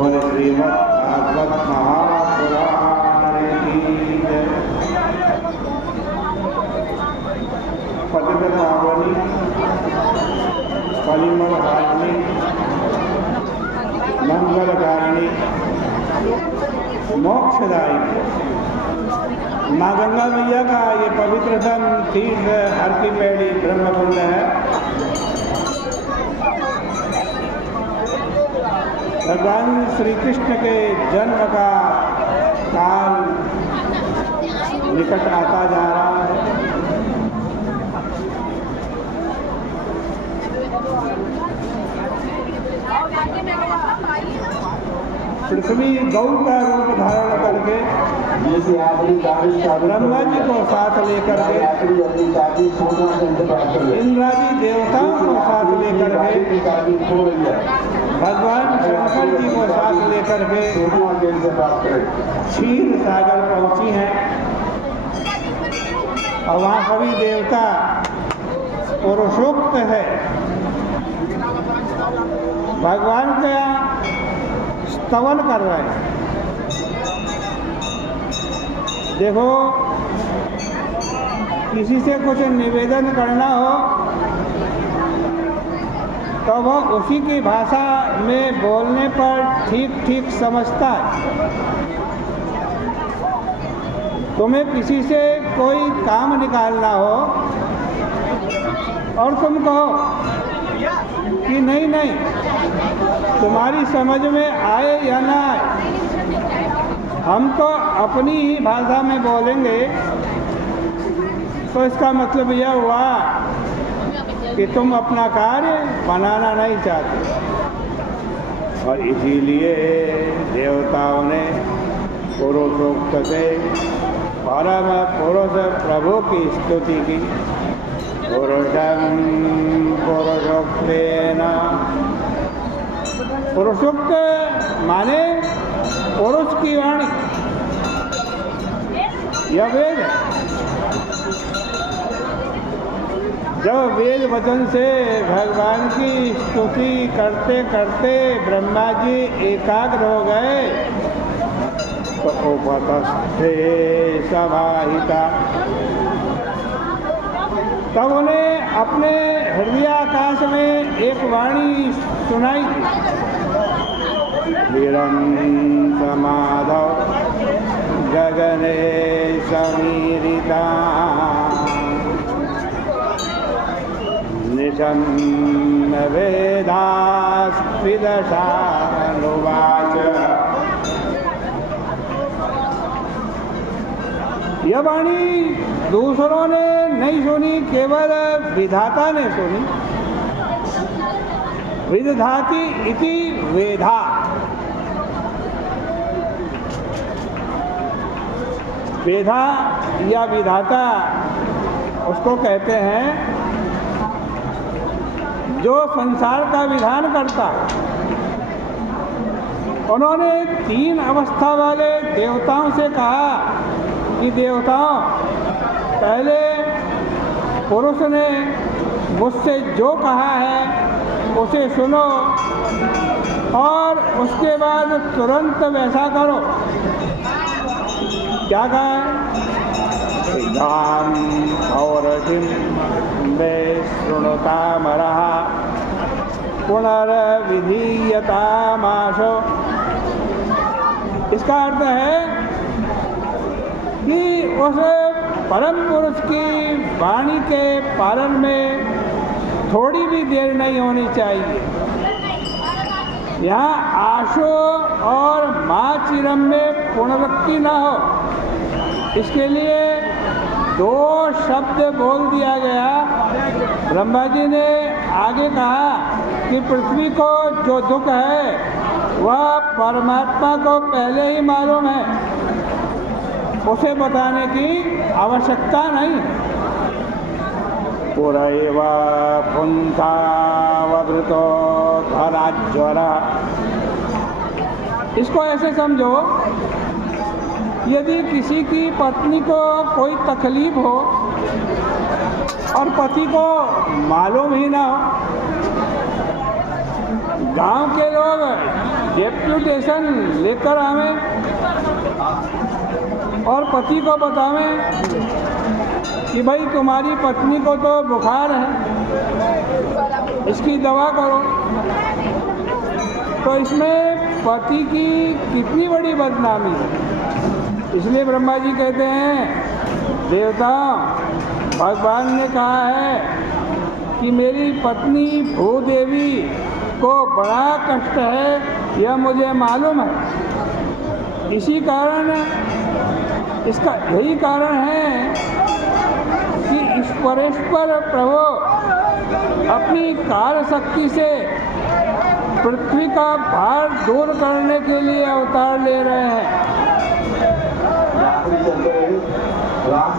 बोले श्रीमद् भागवत महापुराण की जय। पतित पावनी परिमलहारिणी मंगलकारिणी मोक्षदायिनी माँ गंगा मैया का ये पवित्रतम तीर्थ हर की पैड़ी ब्रह्मकुंड है। भगवान श्री कृष्ण के जन्म का काल निकट आता जा रहा है। पृथ्वी गौ का रूप धारण करके ब्रह्मा जी को साथ लेकर के, इंद्रादि देवताओं को साथ लेकर के, भगवान शंकर जी को साथ लेकर के क्षीर सागर पहुंची हैं। और वहाँ सभी देवता पुरुषोक्त है, भगवान का स्तवन कर रहे हैं। देखो, किसी से कुछ निवेदन करना हो तो वह उसी की भाषा में बोलने पर ठीक ठीक समझता है। तुम्हें किसी से कोई काम निकालना हो और तुम कहो कि नहीं नहीं, तुम्हारी समझ में आए या ना आए, हम तो अपनी ही भाषा में बोलेंगे, तो इसका मतलब यह हुआ कि तुम अपना कार्य बनाना नहीं चाहते। और इसीलिए देवताओं ने पुरुषोक्त से परम पुरुष प्रभु की स्तुति की। पुरुषं पुरुषोक्तेन, पुरुषोक्त माने पुरुष की वाणी, यह वेद है। जब वेद वचन से भगवान की स्तुति करते करते ब्रह्मा जी एकाग्र हो गए तो उपतस्थे समाहिता, तब उन्हें अपने हृदयाकाश में एक वाणी सुनाई दी। वीरं समाधौ गगने समीरिता निशम्य वेदास्पिदशानुवाच। यह वाणी दूसरों ने नहीं सुनी, केवल विधाता ने सुनी। विदधाति इति वेधा, वेधा या विधाता उसको कहते हैं जो संसार का विधान करता है। उन्होंने 3 अवस्था वाले देवताओं से कहा कि देवताओं, पहले पुरुष ने मुझसे जो कहा है उसे सुनो और उसके बाद तुरंत वैसा करो। क्या कहा है? औरथिम मे शृणुतामरः पुनर्विधीयतामाशो। इसका अर्थ है कि उस परम पुरुष की वाणी के पालन में थोड़ी भी देर नहीं होनी चाहिए। यहाँ आशो और माँ चिरम में पुनरुक्ति न हो, इसके लिए 2 शब्द बोल दिया गया। ब्रह्मा जी ने आगे कहा कि पृथ्वी को जो दुख है वह परमात्मा को पहले ही मालूम है, उसे बताने की आवश्यकता नहीं। पुरैव पुंसावधृतो धराज्वरा। इसको ऐसे समझो, यदि किसी की पत्नी को कोई तकलीफ हो और पति को मालूम ही ना हो, गांव के लोग डेप्यूटेशन लेकर आवें और पति को बतावें कि भाई तुम्हारी पत्नी को तो बुखार है, इसकी दवा करो। तो इसमें पति की कितनी बड़ी बदनामी है। इसलिए ब्रह्मा जी कहते हैं, देवताओं, भगवान ने कहा है कि मेरी पत्नी भूदेवी को बड़ा कष्ट है, यह मुझे मालूम है। इसी कारण, इसका यही कारण है कि ईश्वरेश्वर प्रभु अपनी कार्य शक्ति से पृथ्वी का भार दूर करने के लिए अवतार ले रहे हैं।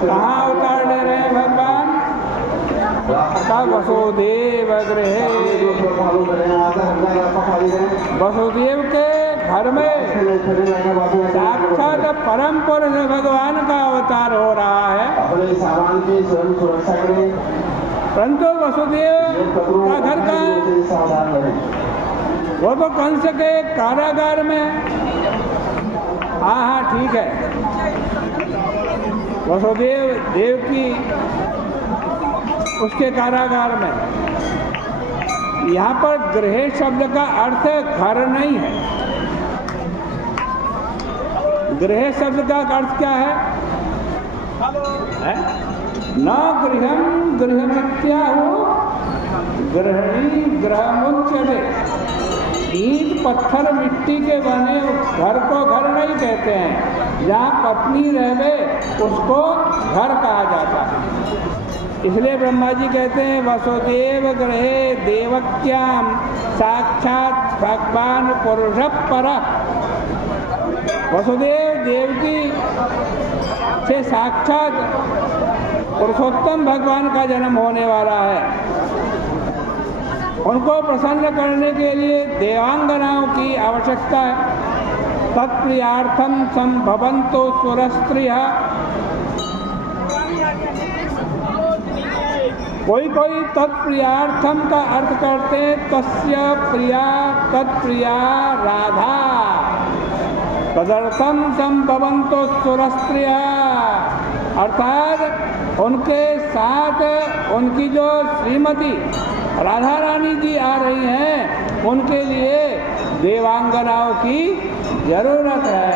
कहाँ अवतार ले रहे हैं भगवान? वसुदेव गृहे, वसुदेव के घर में साक्षात परम पुरुष भगवान का अवतार हो रहा है। परंतु वसुदेव का घर कहाँ? वो तो कंस के कारागार में। हाँ, ठीक है, वसुदेव देव की उसके कारागार में। यहाँ पर गृह शब्द का अर्थ घर नहीं है। गृह शब्द का अर्थ क्या है? न गृहम गृहमित्याहु गृहिणी गृहमुच्यते। ईंट पत्थर मिट्टी के बने घर को घर नहीं कहते हैं। जहाँ पत्नी रहे उसको घर कहा जाता है। इसलिए ब्रह्मा जी कहते हैं, वसुदेव गृहे देवक्याम साक्षात भगवान पुरुष पर। वसुदेव देवकी से साक्षात पुरुषोत्तम भगवान का जन्म होने वाला है। उनको प्रसन्न करने के लिए देवांगनाओं की आवश्यकता है। तत्प्रियार्थम संभवन्तो सुरस्त्रियः। कोई तत्प्रियार्थम का अर्थ करते हैं तस्य प्रिया तत्प्रिया राधा, तदर्थम संभवन्तो सुरस्त्रियः। अर्थात उनके साथ उनकी जो श्रीमती राधा रानी जी आ रही हैं, उनके लिए देवांगनाओं की जरूरत है।